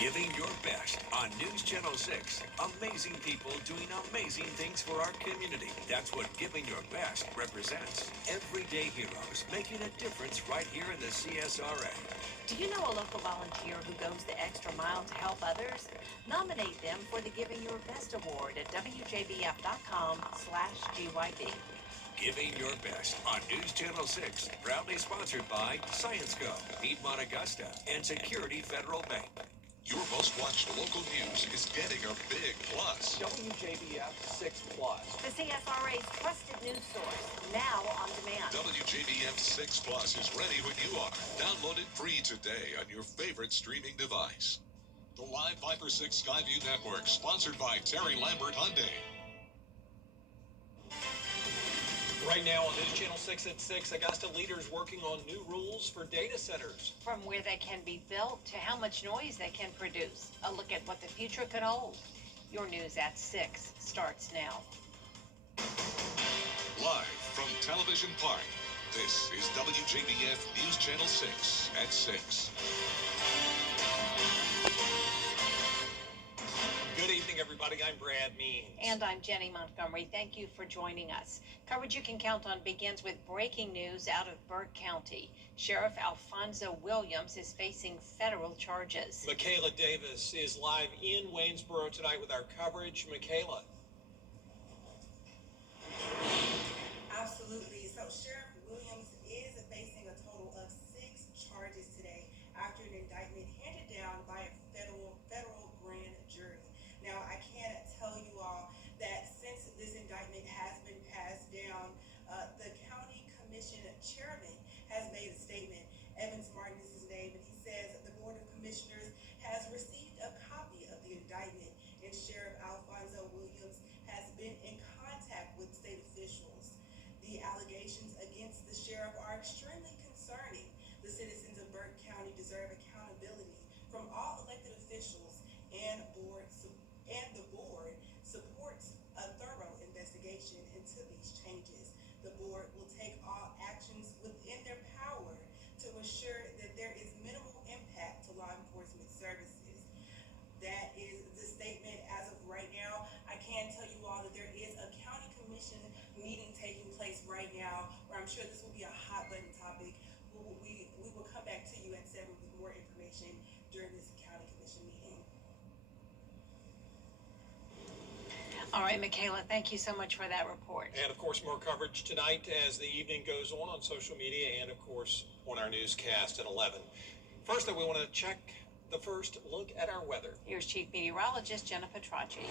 Giving your best on News Channel 6. Amazing people doing amazing things for our community. That's what Giving Your Best represents. Everyday heroes making a difference right here in the CSRA. Do you know a local volunteer who goes the extra mile to help others? Nominate them for the Giving Your Best Award at WJBF.com/GYB. Giving Your Best on News Channel 6. Proudly sponsored by ScienceGo, Piedmont Augusta, and Security Federal Bank. Your most watched local news is getting a big plus. WJBF 6 Plus. The CSRA's trusted news source, now on demand. WJBF 6 Plus is ready when you are. Download it free today on your favorite streaming device. The Live Viper 6 Skyview Network, sponsored by Terry Lambert Hyundai. Right now on News Channel 6 at 6, Augusta leaders working on new rules for data centers. From where they can be built to how much noise they can produce. A look at what the future could hold. Your News at 6 starts now. Live from Television Park, this is WJBF News Channel 6 at 6. Good evening, everybody. I'm Brad Means. And I'm Jenny Montgomery. Thank you for joining us. Coverage you can count on begins with breaking news out of Burke County. Sheriff Alfonso Williams is facing federal charges. Michaela Davis is live in Waynesboro tonight with our coverage. Michaela. Absolutely. So Sheriff Williams is facing a total of 6 charges today after an indictment handed down by a federal grand jury. Now, I can't tell you all that since this indictment has been passed down, the county commission chairman has made a statement. Evans Martin is his name, and he says the Board of Commissioners has received a copy of the indictment, and Sheriff Alfonso Williams has been in contact with state officials. The allegations against the sheriff are extremely concerning. The citizens of Burke County deserve accountability from all elected officials, and the board supports a thorough investigation into these changes. The board will take all actions within their power to ensure that there is minimal impact to law enforcement services. That is the statement as of right now. I can tell you all that there is a county commission meeting taking place right now, where I'm sure this will be a hot button topic. We will come back to you at 7 with more information during this county commission meeting. All right, Michaela, thank you so much for that report. And, of course, more coverage tonight as the evening goes on social media and, of course, on our newscast at 11. First, though, we want to check the first look at our weather. Here's Chief Meteorologist Jenna Petracci.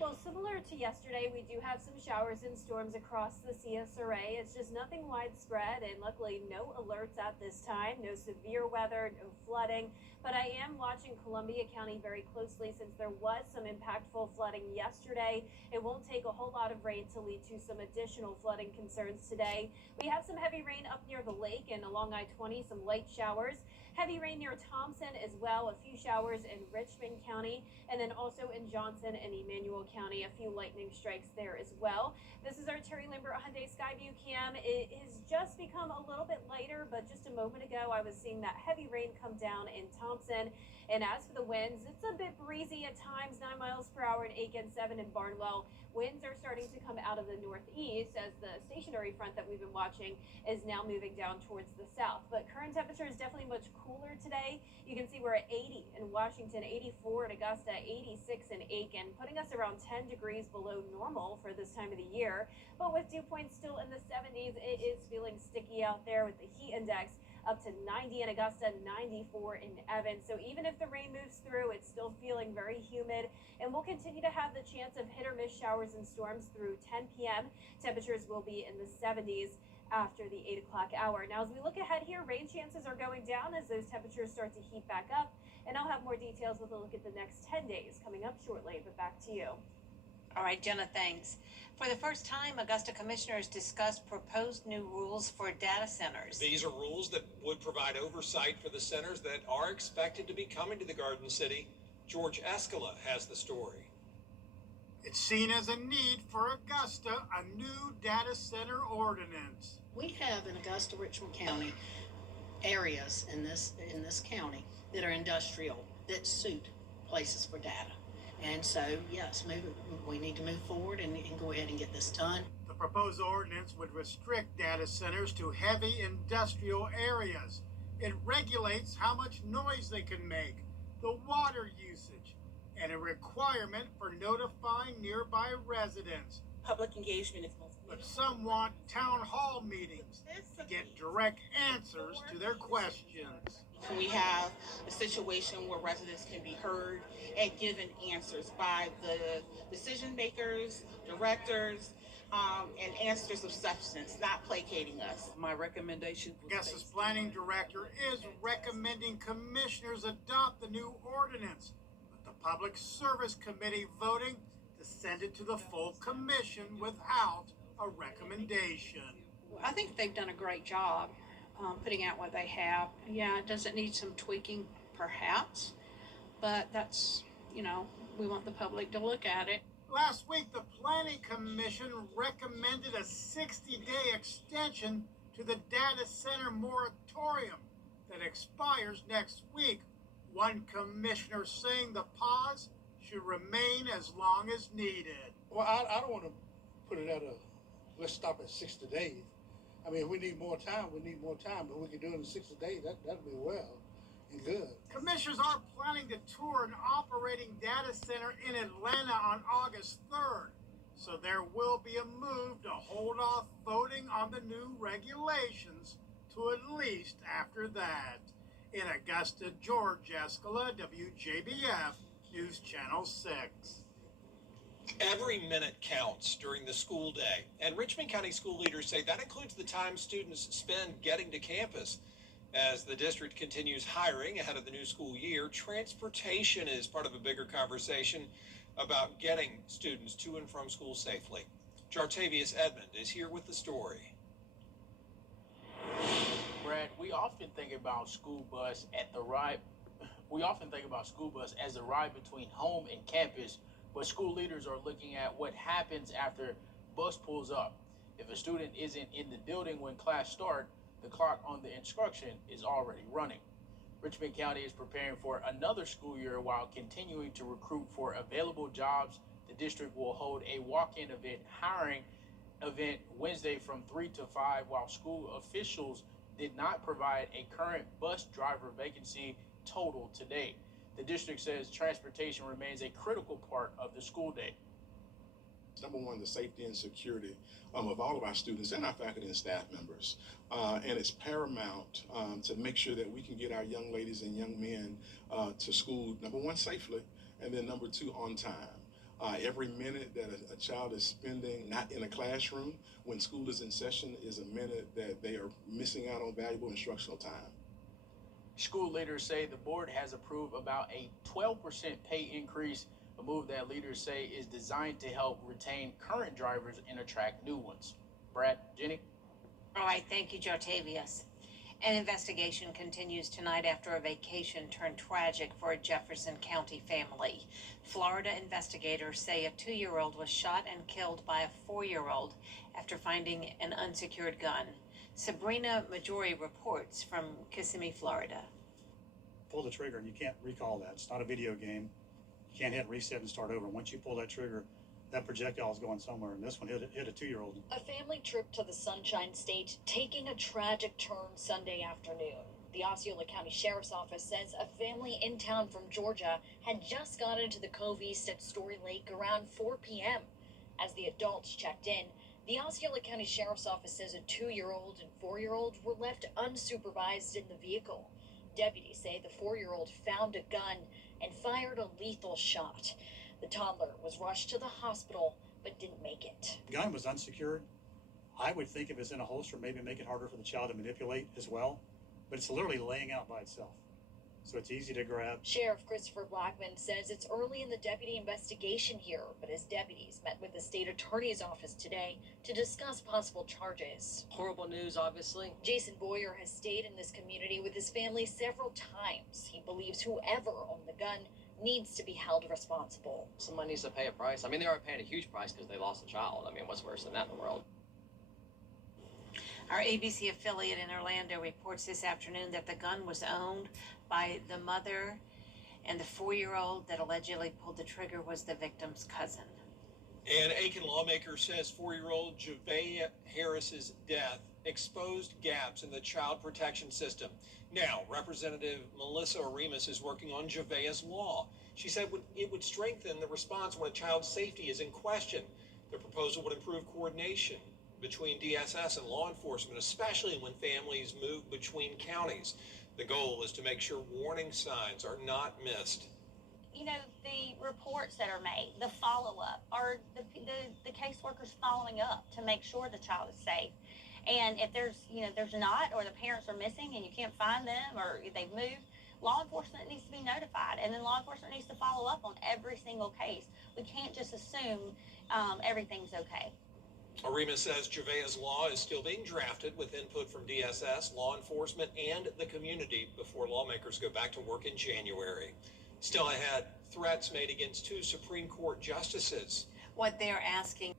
Well, similar to yesterday, we do have some showers and storms across the CSRA. It's just nothing widespread, and luckily no alerts at this time. No severe weather, no flooding. But I am watching Columbia County very closely since there was some impactful flooding yesterday. It won't take a whole lot of rain to lead to some additional flooding concerns today. We have some heavy rain up near the lake and along I-20, some light showers. Heavy rain near Thompson as well, a few showers in Richmond County, and then also in Johnson and Emmanuel County, a few lightning strikes there as well. This is our Terry Lambert Hyundai Skyview cam. It has just become a little bit lighter, but just a moment ago I was seeing that heavy rain come down in Thompson. And as for the winds, it's a bit breezy at times, 9 miles per hour in Aiken, 7 in Barnwell. Winds are starting to come out of the northeast as the stationary front that we've been watching is now moving down towards the south. But current temperature is definitely much cooler today. You can see we're at 80 in Washington, 84 in Augusta, 86 in Aiken, putting us around 10 degrees below normal for this time of the year. But with dew points still in the 70s, it is feeling sticky out there with the heat index up to 90 in Augusta, 94 in Evans. So even if the rain moves through, it's still feeling very humid, and we'll continue to have the chance of hit or miss showers and storms through 10 p.m. Temperatures will be in the 70s after the 8 o'clock hour. Now, as we look ahead here, rain chances are going down as those temperatures start to heat back up, and I'll have more details with a look at the next 10 days coming up shortly, but back to you. All right, Jenna, thanks. For the first time, Augusta commissioners discussed proposed new rules for data centers. These are rules that would provide oversight for the centers that are expected to be coming to the Garden City. George Escala has the story. It's seen as a need for Augusta, a new data center ordinance. We have in Augusta, Richmond County, areas in this county that are industrial that suit places for data. And so, yes, we need to move forward and go ahead and get this done. The proposed ordinance would restrict data centers to heavy industrial areas. It regulates how much noise they can make, the water usage, and a requirement for notifying nearby residents. Public engagement is most. But some want town hall meetings to get direct answers to their questions. Can we have a situation where residents can be heard and given answers by the decision makers, directors, and answers of substance, not placating us? My recommendation. Augusta's planning director is recommending commissioners adopt the new ordinance, but the Public Service Committee voting to send it to the full commission without a recommendation. I think they've done a great job putting out what they have. Yeah, does it need some tweaking? Perhaps, but that's, we want the public to look at it. Last week, the Planning Commission recommended a 60-day extension to the data center moratorium that expires next week. One commissioner saying the pause should remain as long as needed. Well, I don't want to put it at let's stop at 60 days. I mean, if we need more time, we need more time, but we can do it in 60 days. That'd be well and good. Commissioners are planning to tour an operating data center in Atlanta on August 3rd. So there will be a move to hold off voting on the new regulations to at least after that. In Augusta, George Escala, WJBF, News Channel 6. Every minute counts during the school day, and Richmond County school leaders say that includes the time students spend getting to campus. As the district continues hiring ahead of the new school year, transportation is part of a bigger conversation about getting students to and from school safely. Jartavius Edmond is here with the story. Brad, we often think about school bus at the ride. We often think about school bus as the ride between home and campus, but school leaders are looking at what happens after bus pulls up. If a student isn't in the building when class starts, the clock on the instruction is already running. Richmond County is preparing for another school year while continuing to recruit for available jobs. The district will hold a walk-in hiring event Wednesday from 3 to 5, while school officials did not provide a current bus driver vacancy total to date. The district says transportation remains a critical part of the school day. Number one, the safety and security of all of our students and our faculty and staff members. And it's paramount to make sure that we can get our young ladies and young men to school, number one, safely, and then number two, on time. Every minute that a child is spending not in a classroom when school is in session is a minute that they are missing out on valuable instructional time. School leaders say the board has approved about a 12% pay increase, a move that leaders say is designed to help retain current drivers and attract new ones. Brad, Jenny? All right, thank you, Jartavius. An investigation continues tonight after a vacation turned tragic for a Jefferson County family. Florida investigators say a 2-year-old was shot and killed by a 4-year-old after finding an unsecured gun. Sabrina Majori reports from Kissimmee, Florida. Pull the trigger and you can't recall that. It's not a video game. You can't hit reset and start over. Once you pull that trigger, that projectile is going somewhere, and this one hit a 2-year-old. A family trip to the Sunshine State taking a tragic turn Sunday afternoon. The Osceola County Sheriff's Office says a family in town from Georgia had just got into the Cove East at Story Lake around 4 p.m. As the adults checked in, the Osceola County Sheriff's Office says a 2-year-old and 4-year-old were left unsupervised in the vehicle. Deputies say the 4-year-old found a gun and fired a lethal shot. The toddler was rushed to the hospital, but didn't make it. The gun was unsecured. I would think if it's in a holster, maybe make it harder for the child to manipulate as well. But it's literally laying out by itself. So it's easy to grab. Sheriff Christopher Blackman says it's early in the deputy investigation here, but his deputies met with the state attorney's office today to discuss possible charges. Horrible news, obviously. Jason Boyer has stayed in this community with his family several times. He believes whoever owned the gun needs to be held responsible. Someone needs to pay a price. I mean, they are paying a huge price because they lost a child. I mean, what's worse than that in the world? Our ABC affiliate in Orlando reports this afternoon that the gun was owned by the mother And the 4-year-old that allegedly pulled the trigger was the victim's cousin. An Aiken lawmaker says 4-year-old Javea Harris's death exposed gaps in the child protection system. Now, Representative Melissa Aremus is working on Javea's law. She said it would strengthen the response when a child's safety is in question. The proposal would improve coordination between DSS and law enforcement, especially when families move between counties. The goal is to make sure warning signs are not missed. You know, the reports that are made, the follow-up, are the caseworkers following up to make sure the child is safe. And if there's not, or the parents are missing and you can't find them, or they've moved, law enforcement needs to be notified, and then law enforcement needs to follow up on every single case. We can't just assume everything's okay. Aremus says Javea's law is still being drafted with input from DSS, law enforcement, and the community before lawmakers go back to work in January. Still ahead, threats made against 2 Supreme Court justices. What they're asking.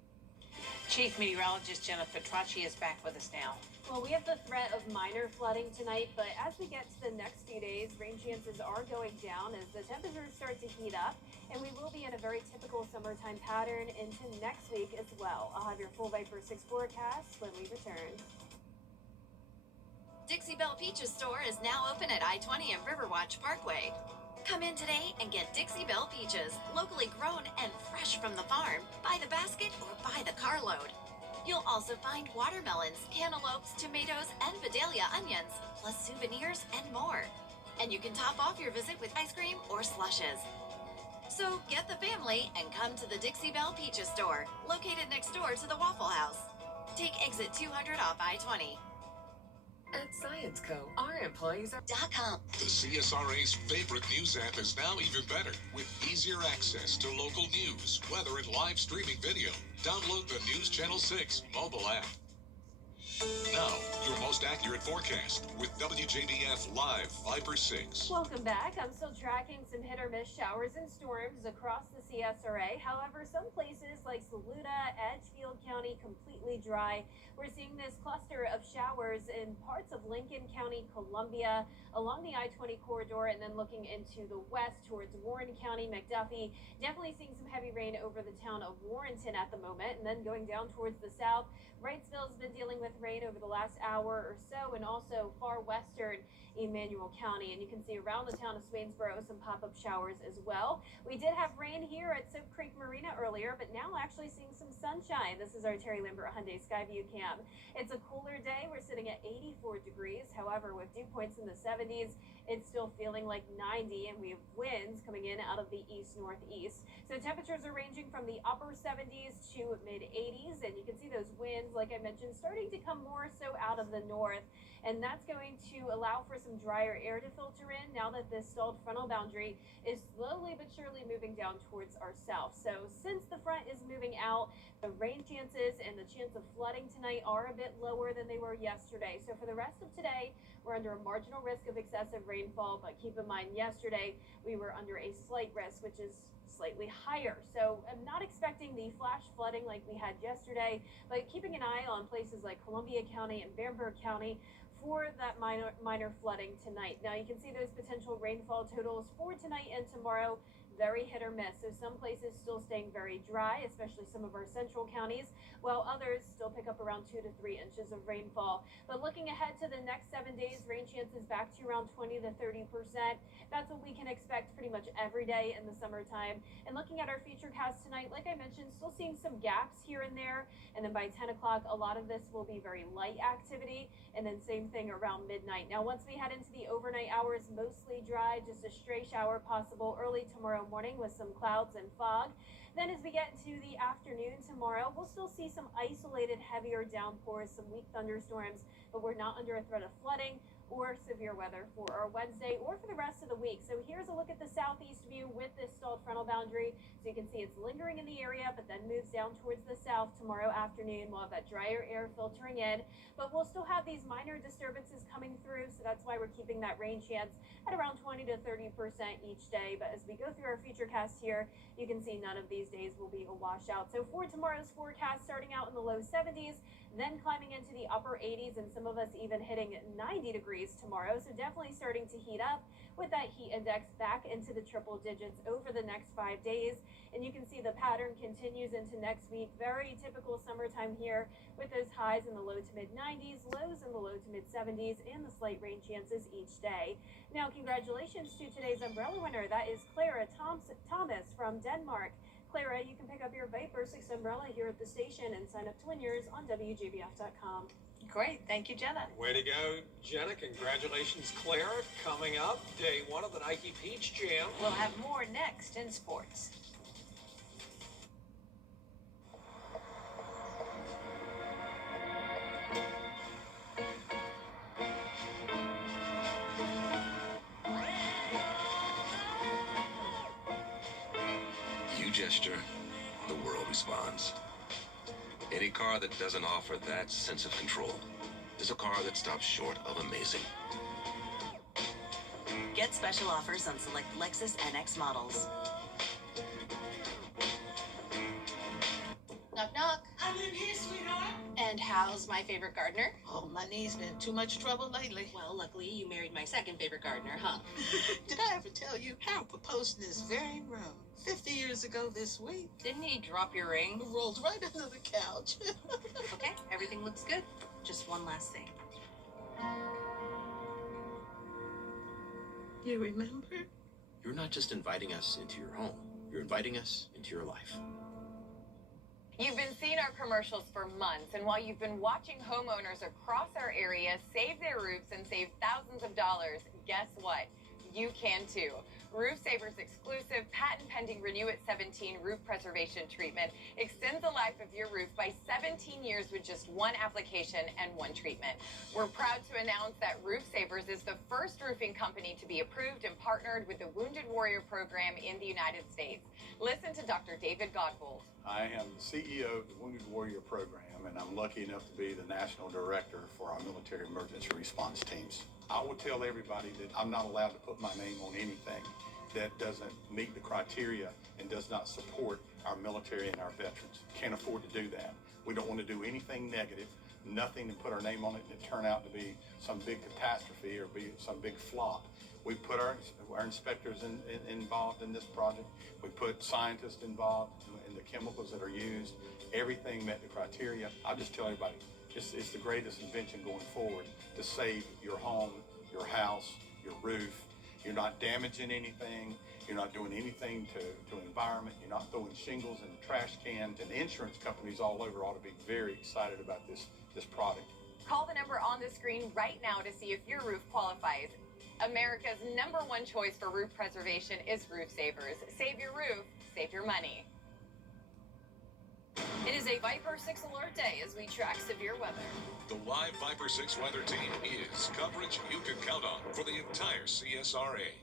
Chief Meteorologist Jennifer Tracci is back with us now. Well, we have the threat of minor flooding tonight, but as we get to the next few days, rain chances are going down as the temperatures start to heat up, and we will be in a very typical summertime pattern into next week as well. I'll have your full Viper 6 forecast when we return. Dixie Belle Peaches store is now open at I-20 and Riverwatch Parkway. Come in today and get Dixie Belle Peaches, locally grown and fresh from the farm, by the basket or by the carload. You'll also find watermelons, cantaloupes, tomatoes, and Vidalia onions, plus souvenirs and more. And you can top off your visit with ice cream or slushes. So get the family and come to the Dixie Belle Peaches store, located next door to the Waffle House. Take exit 200 off I-20. At Science Co., our employees are .com. The CSRA's favorite news app is now even better with easier access to local news, weather, and live streaming video. Download the News Channel 6 mobile app. Now, your most accurate forecast with WJBF Live Viper 6. Welcome back. I'm still tracking some hit or miss showers and storms across the CSRA. However, some places like Saluda, Edgefield County, completely dry. We're seeing this cluster of showers in parts of Lincoln County, Columbia, along the I-20 corridor, and then looking into the west towards Warren County, McDuffie. Definitely seeing some heavy rain over the town of Warrenton at the moment, and then going down towards the south. Wrightsville's been dealing with rain over the last hour or so, and also far western Emmanuel County. And you can see around the town of Swainsboro some pop-up showers as well. We did have rain here at Soap Creek Marina earlier, but now actually seeing some sunshine. This is our Terry Lambert Hyundai Skyview cam. It's a cooler day. We're sitting at 84 degrees. However, with dew points in the 70s, it's still feeling like 90, and we have winds coming in out of the east-northeast. So temperatures are ranging from the upper 70s to mid-80s, and you can see those winds, like I mentioned, starting to come more so out of the north, and that's going to allow for some drier air to filter in now that this stalled frontal boundary is slowly but surely moving down towards our south. So since the front is moving out, the rain chances and the chance of flooding tonight are a bit lower than they were yesterday. So for the rest of today, we're under a marginal risk of excessive rainfall, but keep in mind yesterday we were under a slight risk, which is slightly higher. So I'm not expecting the flash flooding like we had yesterday, but keeping an eye on places like Columbia County and Bamberg County for that minor flooding tonight. Now you can see those potential rainfall totals for tonight and tomorrow. Very hit or miss. So some places still staying very dry, especially some of our central counties, while others still pick up around 2 to 3 inches of rainfall. But looking ahead to the next 7 days, rain chances back to around 20 to 30%. That's what we can expect pretty much every day in the summertime. And looking at our futurecast tonight, like I mentioned, still seeing some gaps here and there. And then by 10 o'clock, a lot of this will be very light activity. And then same thing around midnight. Now, once we head into the overnight hours, mostly dry, just a stray shower possible early tomorrow morning with some clouds and fog. Then as we get into the afternoon tomorrow, we'll still see some isolated heavier downpours, some weak thunderstorms, but we're not under a threat of flooding or severe weather for our Wednesday or for the rest of the week. So here's a look at the southeast view with this stalled frontal boundary. So you can see it's lingering in the area, but then moves down towards the south tomorrow afternoon. We'll have that drier air filtering in, but we'll still have these minor disturbances coming through. So that's why we're keeping that rain chance at around 20 to 30% each day. But as we go through our futurecast here, you can see none of these days will be a washout. So for tomorrow's forecast, starting out in the low 70s, then climbing into the upper 80s, and some of us even hitting 90 degrees degrees tomorrow, so definitely starting to heat up with that heat index back into the triple digits over the next 5 days. And you can see the pattern continues into next week. Very typical summertime here with those highs in the low to mid 90s, lows in the low to mid 70s, and the slight rain chances each day. Now, congratulations to today's umbrella winner. That is Clara Thomas from Denmark. Clara, you can pick up your Viper 6 umbrella here at the station and sign up to win yours on WJBF.com. Great. Thank you, Jenna. Way to go, Jenna. Congratulations, Clara. Coming up, day one of the Nike Peach Jam. We'll have more next in sports. You gesture, the world responds. Any car that doesn't offer that sense of control is a car that stops short of amazing. Get special offers on select Lexus NX models. Knock, knock. I'm in here, sweetheart. And how's my favorite gardener? Oh, my knee's been too much trouble lately. Well, luckily you married my second favorite gardener, huh? Did I ever tell you Harold proposed in this very room 50 years ago this week? Didn't he drop your ring? Rolled right under the couch. Okay, everything looks good. Just one last thing. You remember? You're not just inviting us into your home, you're inviting us into your life. You've been seeing our commercials for months, and while you've been watching homeowners across our area save their roofs and save thousands of dollars, guess what? You can too. Roof Saver's exclusive patent-pending Renew at 17 roof preservation treatment extends the life of your roof by 17 years with just one application and one treatment. We're proud to announce that Roof Savers is the first roofing company to be approved and partnered with the Wounded Warrior Program in the United States. Listen to Dr. David Godbold. I am the CEO of the Wounded Warrior Program, and I'm lucky enough to be the National Director for our military emergency response teams. I will tell everybody that I'm not allowed to put my name on anything that doesn't meet the criteria and does not support our military and our veterans. Can't afford to do that. We don't want to do anything negative, nothing to put our name on it and it turn out to be some big catastrophe or be some big flop. We put our inspectors involved in this project. We put scientists involved in the chemicals that are used. Everything met the criteria. I'll just tell everybody, it's the greatest invention going forward to save your home, your house, your roof. You're not damaging anything. You're not doing anything to the environment. You're not throwing shingles in the trash cans. And insurance companies all over ought to be very excited about this product. Call the number on the screen right now to see if your roof qualifies. America's #1 choice for roof preservation is Roof Savers. Save your roof, save your money. It is a Viper 6 alert day as we track severe weather. The live Viper 6 weather team is coverage you can count on for the entire CSRA.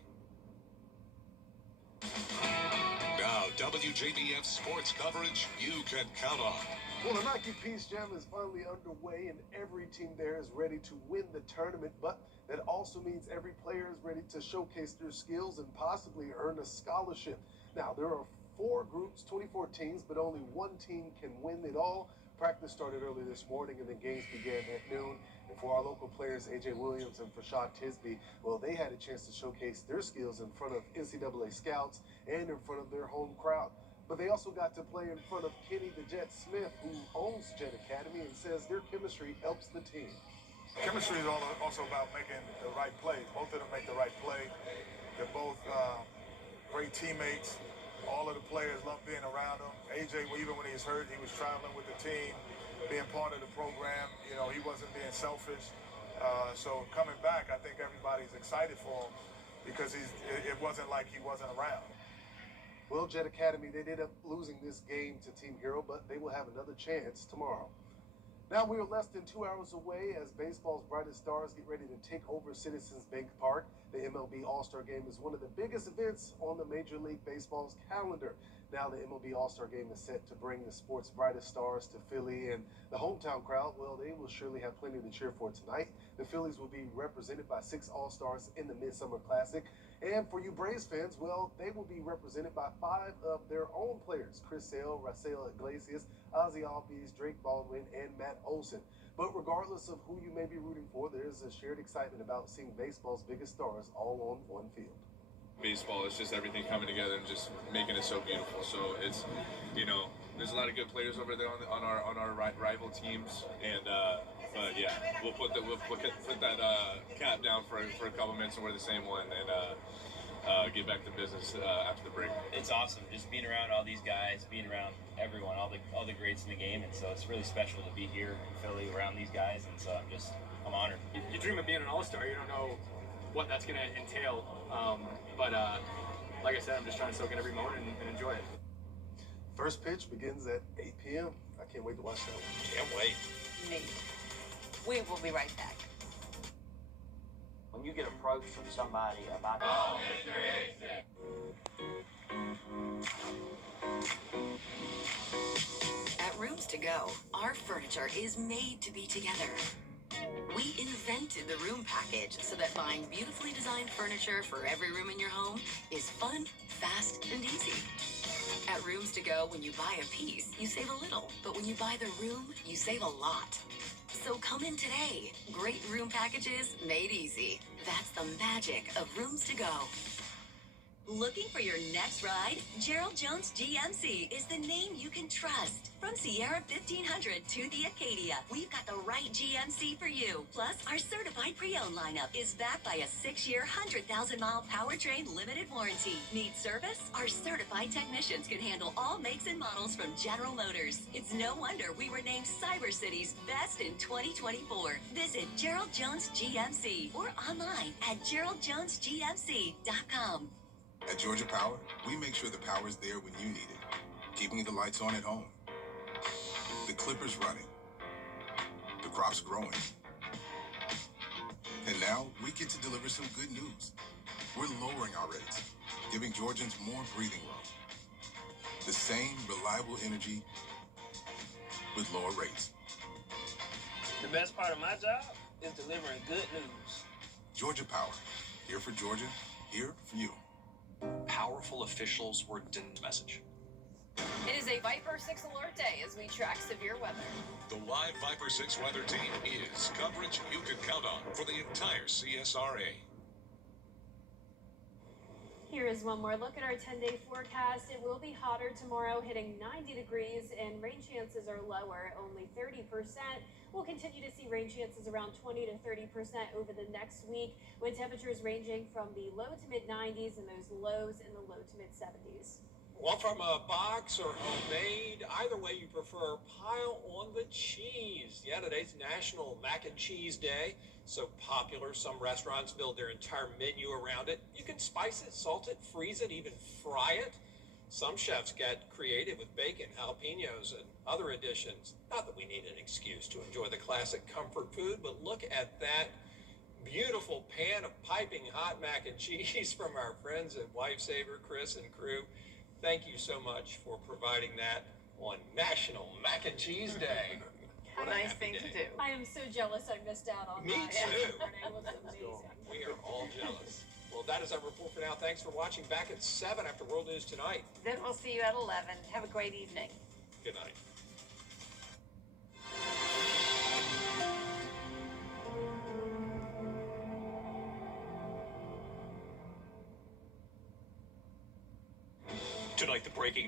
Now, WJBF sports coverage you can count on. Well, the Nike Peach Jam is finally underway, and every team there is ready to win the tournament, but that also means every player is ready to showcase their skills and possibly earn a scholarship. Now, there are 4 groups, 24 teams, but only one team can win it all. Practice started early this morning, and the games began at noon. And for our local players, A.J. Williams and Fashad Tisby, well, they had a chance to showcase their skills in front of NCAA scouts and in front of their home crowd. But they also got to play in front of Kenny the Jet Smith, who owns Jet Academy, and says their chemistry helps the team. Chemistry is also about making the right plays. Both of them make the right play. They're both great teammates. All of the players love being around him. AJ, even when he was hurt, he was traveling with the team, being part of the program. You know, he wasn't being selfish. So coming back, I think everybody's excited for him because it wasn't like he wasn't around. Well, Jet Academy, they ended up losing this game to Team Hero, but they will have another chance tomorrow. Now we are less than 2 hours away as baseball's brightest stars get ready to take over Citizens Bank Park. The MLB All-Star Game is one of the biggest events on the Major League Baseball's calendar. Now the MLB All-Star Game is set to bring the sport's brightest stars to Philly, and the hometown crowd, well, they will surely have plenty to cheer for tonight. The Phillies will be represented by 6 All-Stars in the Midsummer Classic. And for you Braves fans, well, they will be represented by 5 of their own players: Chris Sale, Raisel Iglesias, Ozzie Albies, Drake Baldwin, and Matt Olson. But regardless of who you may be rooting for, there's a shared excitement about seeing baseball's biggest stars all on one field. Baseball is just everything coming together and just making it so beautiful. So it's, there's a lot of good players over there on our rival teams, and but yeah, we'll put that cap down for a couple minutes and wear the same one, and get back to business after the break. It's awesome just being around all these guys, being around everyone, all the greats in the game, and so it's really special to be here in Philly around these guys, and so I'm honored. You dream of being an all-star, you don't know what that's going to entail, but like I said, I'm just trying to soak in every moment and enjoy it. First pitch begins at 8 p.m. I can't wait to watch that one. Can't wait. Neat. We will be right back. When you get approached from somebody about At Rooms to Go, our furniture is made to be together. We invented the room package so that buying beautifully designed furniture for every room in your home is fun, fast, and easy. At Rooms to Go, when you buy a piece, you save a little, but when you buy the room, you save a lot. So come in today. Great room packages made easy. That's the magic of Rooms to Go. Looking for your next ride? Gerald Jones GMC is the name you can trust. From Sierra 1500 to the Acadia, we've got the right GMC for you. Plus, our certified pre-owned lineup is backed by a 6-year, 100,000-mile powertrain limited warranty. Need service? Our certified technicians can handle all makes and models from General Motors. It's no wonder we were named Cyber City's best in 2024. Visit Gerald Jones GMC or online at GeraldJonesGMC.com. At Georgia Power, we make sure the power is there when you need it, keeping the lights on at home, the clippers running, the crops growing. And now we get to deliver some good news. We're lowering our rates, giving Georgians more breathing room. The same reliable energy with lower rates. The best part of my job is delivering good news. Georgia Power, here for Georgia, here for you. Powerful officials were denied message. It is a Viper 6 alert day as we track severe weather. The live Viper 6 weather team is coverage you can count on for the entire CSRA. Here is one more look at our 10-day forecast. It will be hotter tomorrow, hitting 90 degrees, and rain chances are lower, only 30%. We'll continue to see rain chances around 20 to 30% over the next week, with temperatures ranging from the low to mid-90s and those lows in the low to mid-70s. Well, from a box or homemade, either way you prefer, pile on the cheese. Yeah, today's National Mac and Cheese Day. So popular, some restaurants build their entire menu around it. You can spice it, salt it, freeze it, even fry it. Some chefs get creative with bacon, jalapenos, and other additions. Not that we need an excuse to enjoy the classic comfort food, but look at that beautiful pan of piping hot mac and cheese from our friends at Lifesaver, Chris and crew. Thank you so much for providing that on National Mac and Cheese Day. What a nice thing to do. I am so jealous I missed out on Me that. too. It was amazing. We are all jealous. Well, that is our report for now. Thanks for watching. Back at 7 after World News Tonight. Then we'll see you at 11. Have a great evening. Good night. Tonight, the breaking